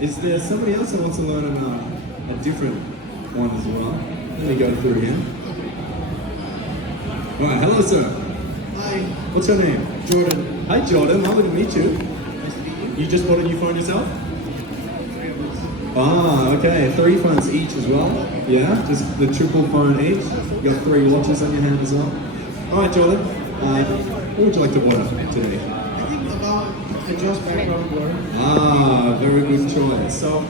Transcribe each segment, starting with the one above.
Is there somebody else that wants to learn a different one as well? Let me go through here. All right, hello, sir. Hi, What's your name? Jordan. Hi, Jordan. Lovely to meet you. Nice to meet you. You just bought a new phone yourself? 3 of us. Ah, okay. 3 phones each as well. Yeah, just the triple phone each. You got 3 watches on your hand as well. All right, Jordan. What would you like to order today? I think about adjust background blur. Ah, very good choice. So,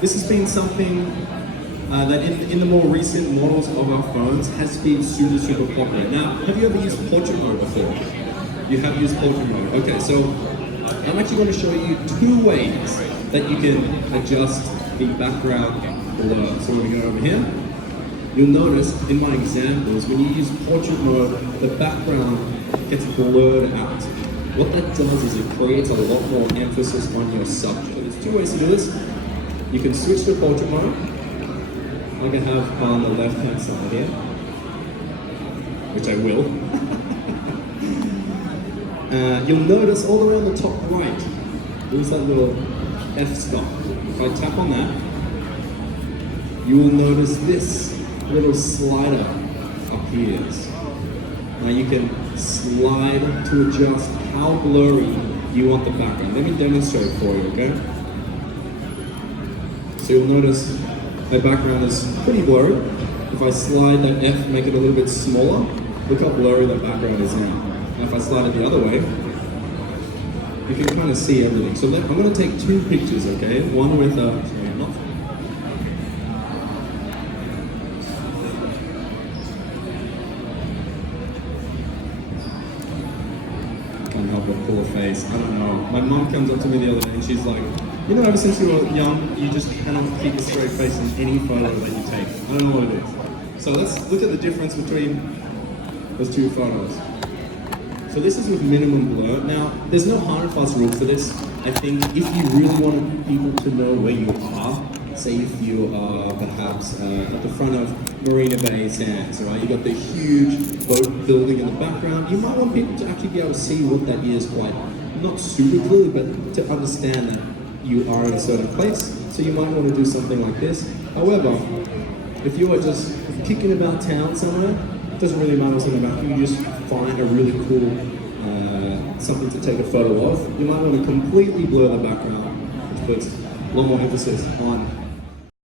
this has been something that in the more recent models of our phones has been super popular. Now, have you ever used portrait mode before? You have used portrait mode. Okay, so I'm actually going to show you 2 ways that you can adjust the background blur. So we're going to go over here. You'll notice in my examples, when you use portrait mode, the background gets blurred out. What that does is it creates a lot more emphasis on your subject. There's 2 ways to do this. You can switch to portrait mode, like I have on the left-hand side here, which I will. You'll notice all the way on the top right, there's that little f-stop. If I tap on that, you will notice this little slider appears. Now you can slide to adjust how blurry you want the background. Let me demonstrate for you, okay? So you'll notice my background is pretty blurry. If I slide that F, make it a little bit smaller, look how blurry that background is now. And if I slide it the other way, you can kind of see everything. So I'm going to take 2 pictures, okay? One with sorry, not. Can't help but pull a face. I don't know. My mom comes up to me the other day and she's like, you know, ever since you were young, you just cannot keep a straight face in any photo that you take. I don't know what it is. So let's look at the difference between those 2 photos. So this is with minimum blur. Now, there's no hard and fast rule for this. I think if you really want people to know where you are, say if you are perhaps at the front of Marina Bay Sands, right? You got the huge boat building in the background. You might want people to actually be able to see what that is quite, not super clearly, but to understand that you are in a certain place. So you might want to do something like this. However, if you are just kicking about town somewhere, it doesn't really matter what's in the background. You just find a really cool something to take a photo of. You might want to completely blur the background, which puts a lot more emphasis on